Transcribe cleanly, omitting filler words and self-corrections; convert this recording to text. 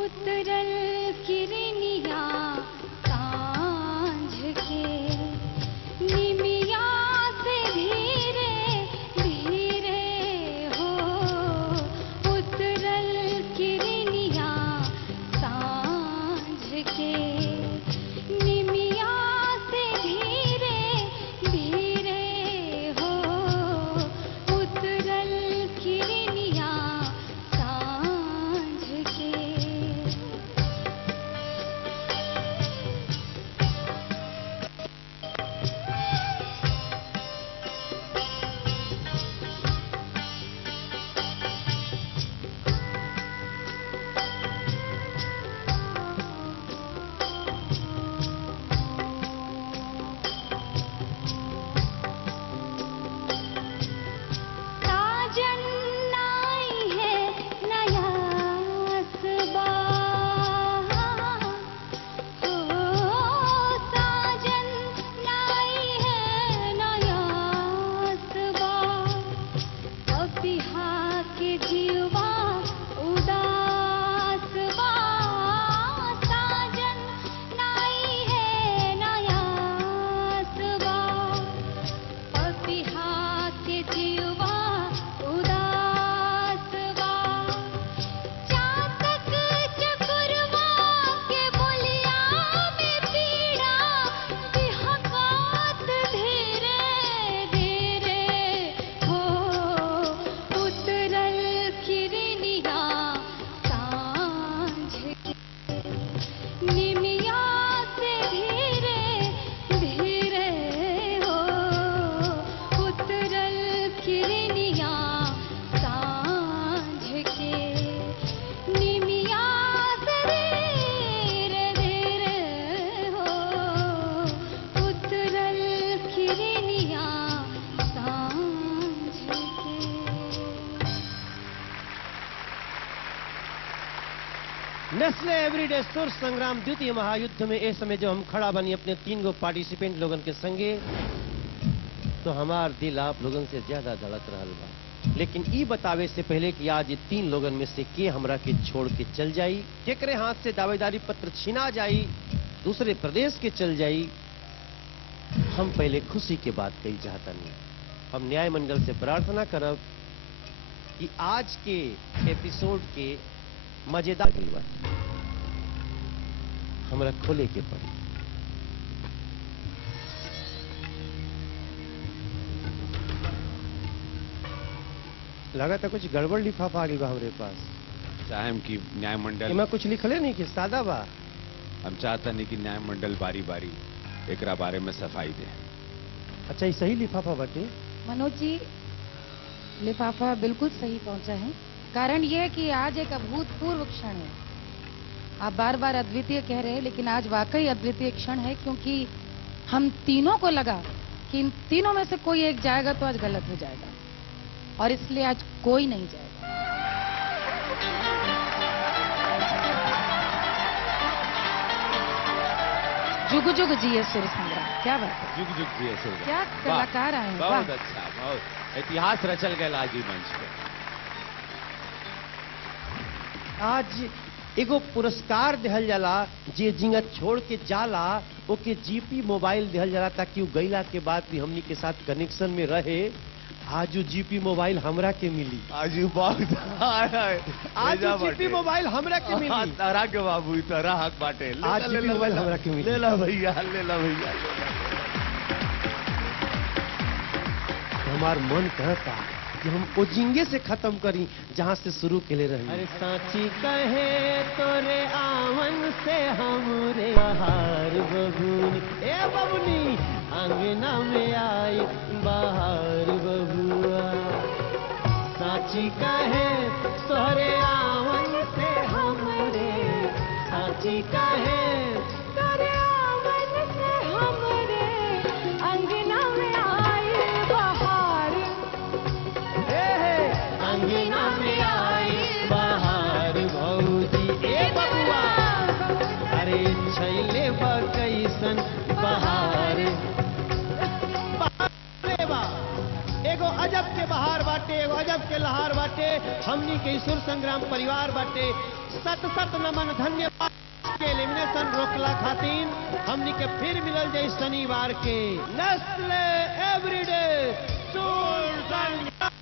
उतरल किरनिया सांझ के निमिया से धीरे धीरे हो उतरल किरनिया सांझ के निमिया से धीरे धीरे हो उतरल किरनिया सांझ के। साजन आई है नया असबाह हो साजन आई है नया असबाह पपिहा के जीवा उदास बा साजन आई है नया असबाह पपिहा के जीवा उदास बा चातक चकुरवा के बोलिया में पीड़ा बिहकात धीरे धीरे हो उतरल किरनिया सांझ के निमिया से धीरे धीरे हो उतरल किरनिया सांझ के निमिया से धीरे धीरे हो उतरल किरनिया सांझ के। नेस्ले एवरीडे सुर संग्राम द्वितीय महायुद्ध में इस समय जो हम खड़ा बनी अपने 3 गो पार्टिसिपेंट लोगन के संगे तो हमार दिल आप लोगन से ज्यादा धड़क रहल बा। लेकिन ई बतावे से पहले कि आज ये 3 लोगन में से के हमरा के छोड़ के चल जाई, केकरे हाथ से दावेदारी पत्र छीना जाई, दूसरे प्रदेश के चल जाई, हम पहले खुशी के बात कही चाहता नहीं। हम न्याय मंडल से प्रार्थना करब कि आज के एपिसोड के मजेदार बात हमरा खोले के पड़ी। लगा था कुछ गड़बड़ लिफाफा आ गई बा हमरे पास। चाहे कि न्याय मंडल एमा कुछ लिखले नहीं कि सादा बा। हम चाहता नहीं कि न्याय मंडल बारी बारी एकरा बारे में सफाई दे। अच्छा ये सही लिफाफा बाटे? मनोज जी लिफाफा बिल्कुल सही पहुंचा है। कारण यह है कि आज एक अभूतपूर्व क्षण है। आप बार बार अद्वितीय कह रहे हैं लेकिन आज वाकई अद्वितीय क्षण है क्योंकि हम तीनों को लगा कि इन तीनों में से कोई एक जाएगा तो आज गलत हो जाएगा और इसलिए आज कोई नहीं जाएगा। जुग जुग जिए सुर संग्राम। क्या बात है, जुग जुग जिए सुर। क्या कलाकार आए हैं, बहुत वाह। अच्छा, बहुत इतिहास रचल गया आज ही मंच पे। आज एगो पुरस्कार दिहल जाला जे जिंगा छोड़ के जाला ओके जीपी मोबाइल दिहल जाला ताकि वो गईला के बाद भी हमनी के साथ कनेक्शन में रहे। आज वो जीपी मोबाइल हमरा के मिली। आज बहुत आज वो जीपी मोबाइल हमरा के मिली। तारा के बाबू तारा हक बाटे। आज जीपी मोबाइल हमरा के मिली। ले ला भैया, ले ला भैया। हमार मन कहता कि हम ओ जिंगे से खत्म करी जहां से शुरू के ले रहे। अरे साची कहे तोरे आवन से हमरे बहार बबूनी, ए बबूनी अंगना में आई बहार बबुआ। साची कहे तोरे आवन से हमरे, साची कहे तोरे आवन से हमरे अंगना में आई बहार अंगना में आई बहार भौजी। ए बबुआ अरे छैले बा कैसन बहार। एगो बाटे, गजब के लहार बाटे। हमनी के सुर संग्राम परिवार बाटे, सत सत नमन धन्यवाद के एलिमिनेशन रोकला खातिर। हमनी के फिर मिलल जाई शनिवार के नेस्ले एवरीडे सुर संग्राम।